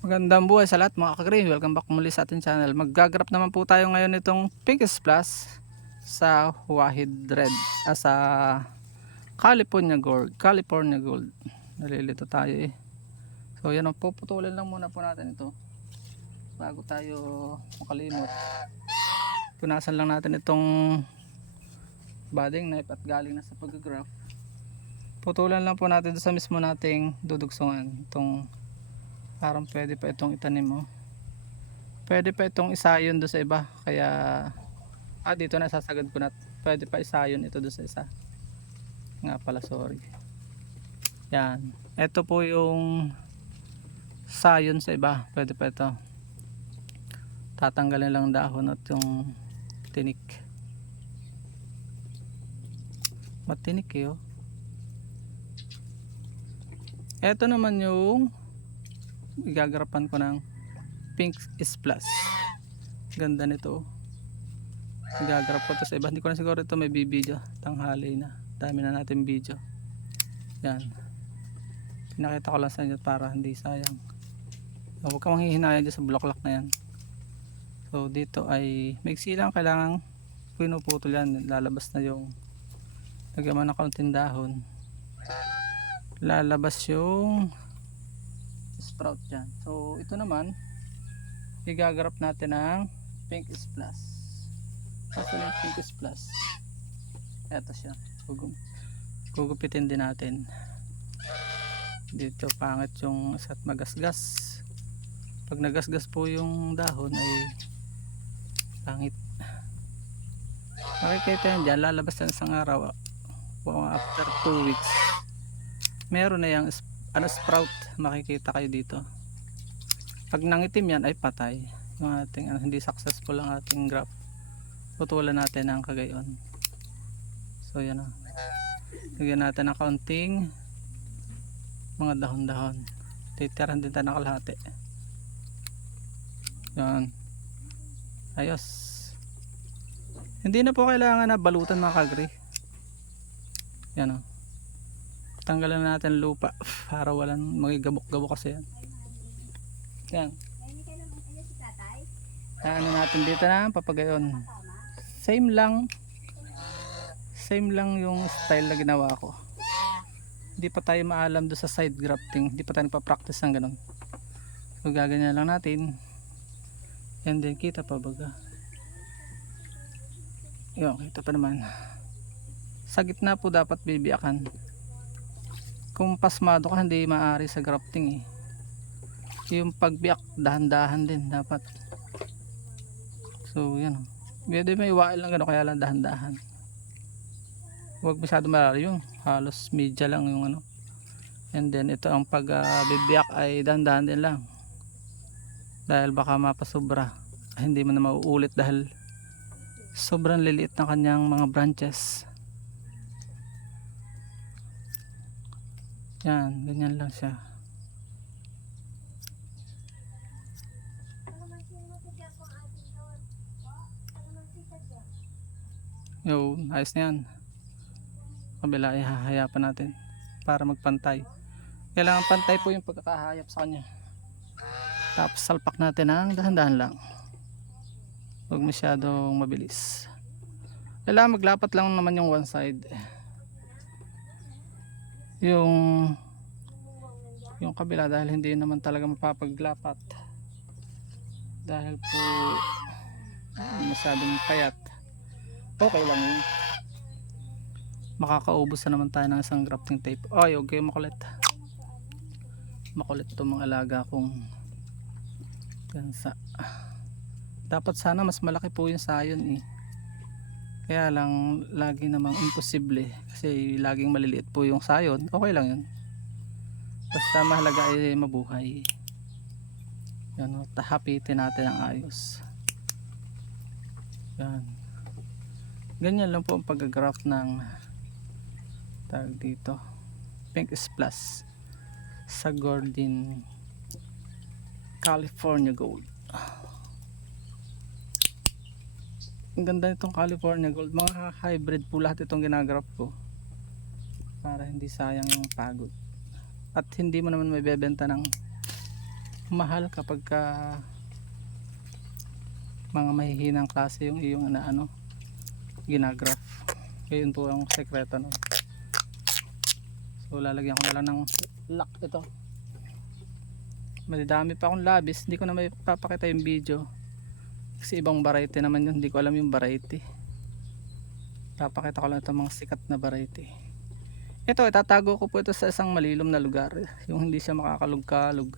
Magandang buhay sa lahat mga ka-green. Welcome back muli sa ating channel. Maggagrap naman po tayo ngayon itong Pink Splash sa Wahid Red. Sa California Gold. California Gold. Nalilito tayo eh. So yan, puputulan lang muna po natin ito bago tayo makalimot. Punasan lang natin itong budding knife at galing na sa pag-graph. Putulan lang po natin sa mismo nating dudugsungan. Itong parang pwede pa itong itanim mo. Pwede pa itong isayon do sa iba. Kaya dito na sasagad ko na. Pwede pa isayon ito do sa isa. Nga pala, sorry. Yan. Ito po yung sayon sa iba. Pwede pa ito. Tatanggalin lang dahon at yung tinik. Matinik eh oh. Ito naman yung igagarapan ko ng Pink Splash. Ganda nito. Igagarap ko to sa iba. Hindi ko na siguro ito may bibidyo. Tanghali na. Dami na natin video. Yan. Pinakita ko lang sa inyo para hindi sayang. Huwag kang manghihinayang dyan sa bulaklak na yan. So dito ay maiksi lang. Kailangan pinuputol yan. Lalabas na yung lagyan ng kaunting dahon. Lalabas yung sprout dyan. So ito naman igagarap natin ng Pink Splash. Ito yung Pink Splash. Ito siya. Gugupitin din natin. Dito pangit yung isa't magasgas. Pag nagasgas po yung dahon ay pangit. Makikita yan dyan. Lalabas na isang araw. After 2 weeks meron na yung sprout. Makikita kayo dito. Pag nangitim yan ay patay yung ating hindi successful ang ating graph. Putulan natin ang kagayon. So yan o. Lagyan natin ng kaunting mga dahon-dahon. Titiran din tayo ng kalahati. Yan. Ayos. Hindi na po kailangan na balutan mga kagri. Yan o. Tanggalan natin lupa para walang magigabok-gabok kasi yan. Yan. Ano natin dito na papagayon. Same lang yung style na ginawa ko. Hindi pa tayo maalam do sa side grafting. Hindi pa tayo nagpa-practice ng ganun. So gaganyan lang natin. Yan din, kita pa baga. Yun, kita pa naman. Sa gitna po dapat bibiyakan. Kung pasmado ka hindi maaari sa grafting eh. Yung pagbiyak dahan-dahan din dapat. So yan o. Pwede may iwain lang gano'n, kaya lang dahan-dahan. Huwag masyado marami, yung halos media lang yung ano. And then ito ang pagbibiyak ay dahan-dahan din lang. Dahil baka mapasobra. Hindi mo na mauulit dahil sobrang liliit ng kanyang mga branches. Yan, ganyan lang siya. Yo, ayos na yan. Kabila ay hahayapan natin para magpantay. Kailangan pantay po yung pagkakahayap sa kanya. Tapos salpak natin ng dahan-dahan lang. Huwag masyadong mabilis. Kailangan maglapat lang naman yung one side. Yung kabila dahil hindi naman talaga mapapaglapat dahil po masyadong payat. Okay lang yun. Makakaubos na naman tayo ng isang grafting tape. Ay, okay, makulit itong mga alaga kong gansa. Dapat sana mas malaki po yung sayon eh. Kaya lang lagi namang imposible kasi laging maliliit po yung sayon. Okay lang yun. Basta mahalaga ay mabuhay. Yan o, tahapitin natin ang ayos. Yan. Ganyan lang po ang pag-graft ng tag dito. Pink Splash sa Gordon California Gold. Ang ganda nitong California Gold. Mga hybrid po lahat itong ginagraph ko para hindi sayang yung pagod. At hindi mo naman may bebenta ng mahal kapag ka mga mahihinang klase yung iyong ginagraph. Yun po ang sekreto nun. So lalagyan ko na lang ng lock ito. Madami pa akong labis, hindi ko na may papakita yung video kasi ibang variety naman yun, hindi ko alam yung variety. Papakita ko lang itong mga sikat na variety. Ito, itatago ko po ito sa isang malilom na lugar, yung hindi siya makakalog-kalog,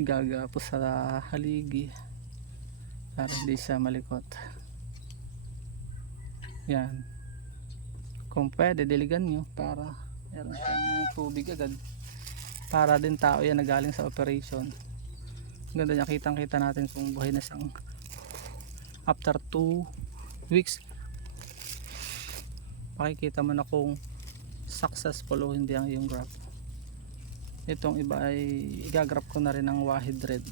igagapos sa haligi para hindi siya malikot. Yan, kung pwede diligan nyo para meron siyang tubig agad, para din tao yan na galing sa operation. Ganda niya, kitang kita natin kung buhay na siyang after 2 weeks. Makikita mo na kung successful o hindi ang iyong graph. Itong iba ay igagraph ko na rin ng Wahid Red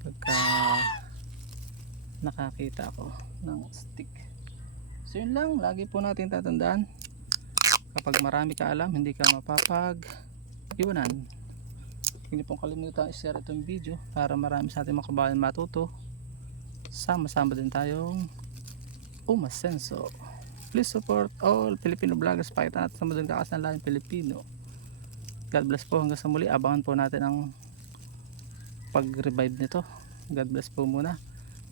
pagka nakakita ako ng stick. So yun lang, lagi po natin tatandaan, kapag marami ka alam, hindi ka mapapag-iwanan. Huwag niyo pong kalimutan i-share itong video para marami sa ating mga kabayan matuto. Sama-sama din tayong umasenso. Please support all Filipino vloggers. Pakita natin sa madang kakas ng lahing Pilipino. God bless po, hanggang sa muli. Abangan po natin ang pag-revive nito. God bless po muna.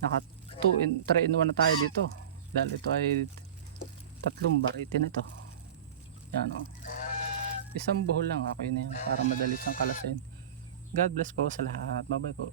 Naka 3 in 1 na tayo dito, dahil ito ay 3 variety nito. Yan o. Isang buhol lang, okay na yan para madali siyang kalasin. God bless po sa lahat. Bye bye po.